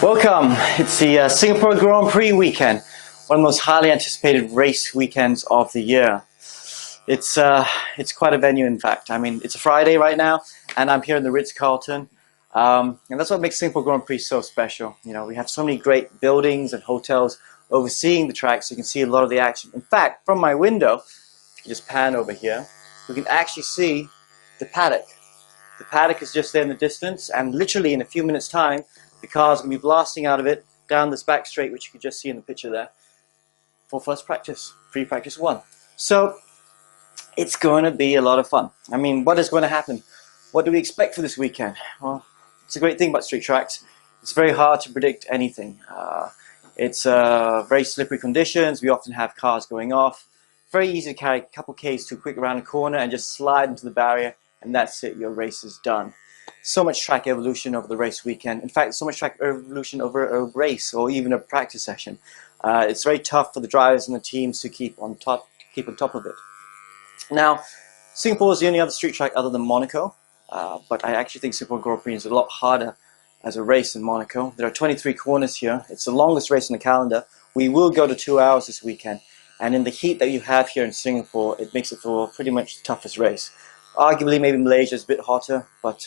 Welcome. It's the Singapore Grand Prix weekend, one of the most highly anticipated race weekends of the year. It's quite a venue, in fact. I mean, it's a Friday right now, and I'm here in the Ritz-Carlton, and that's what makes Singapore Grand Prix so special. You know, we have so many great buildings and hotels overseeing the track, so you can see a lot of the action. In fact, from my window, if you just pan over here, we can actually see the paddock. The paddock is just there in the distance, and literally in a few minutes' time, the car's going to be blasting out of it down this back straight, which you can just see in the picture there, for first practice, free practice 1. So it's going to be a lot of fun. I mean, what is going to happen? What do we expect for this weekend? Well, it's a great thing about street tracks. It's very hard to predict anything. It's very slippery conditions. We often have cars going off. Very easy to carry a couple Ks too quick around a corner and just slide into the barrier, and that's it. Your race is done. So much track evolution over the race weekend. In fact, so much track evolution over a race or even a practice session. It's very tough for the drivers and the teams to keep on top of it. Now, Singapore is the only other street track other than Monaco, but I actually think Singapore Grand Prix is a lot harder as a race than Monaco. There are 23 corners here. It's the longest race on the calendar. We will go to 2 hours this weekend, and in the heat that you have here in Singapore, it makes it for pretty much the toughest race. Arguably, maybe Malaysia is a bit hotter, but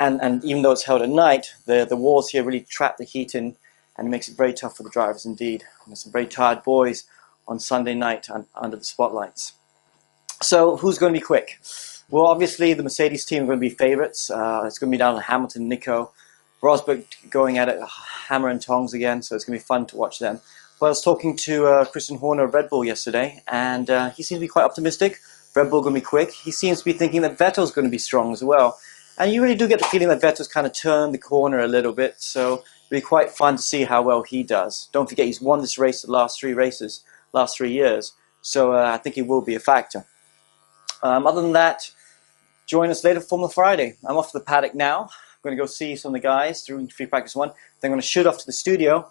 and even though it's held at night, the walls here really trap the heat in, and it makes it very tough for the drivers indeed. And there's some very tired boys on Sunday night under the spotlights. So who's going to be quick? Well, obviously the Mercedes team are going to be favourites. It's going to be down to Hamilton, Nico, Rosberg going at it hammer and tongs again, so it's going to be fun to watch them. But I was talking to Christian Horner of Red Bull yesterday, and he seems to be quite optimistic. Red Bull going to be quick. He seems to be thinking that Vettel's going to be strong as well. And you really do get the feeling that Vettel's kind of turned the corner a little bit, so it'll be quite fun to see how well he does. Don't forget, he's won this race the last 3 years, so I think he will be a factor. Other than that, join us later for Formula Friday. I'm off to the paddock now. I'm going to go see some of the guys during free practice 1. Then I'm going to shoot off to the studio,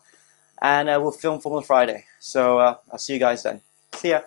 and we'll film Formula Friday. So I'll see you guys then. See ya.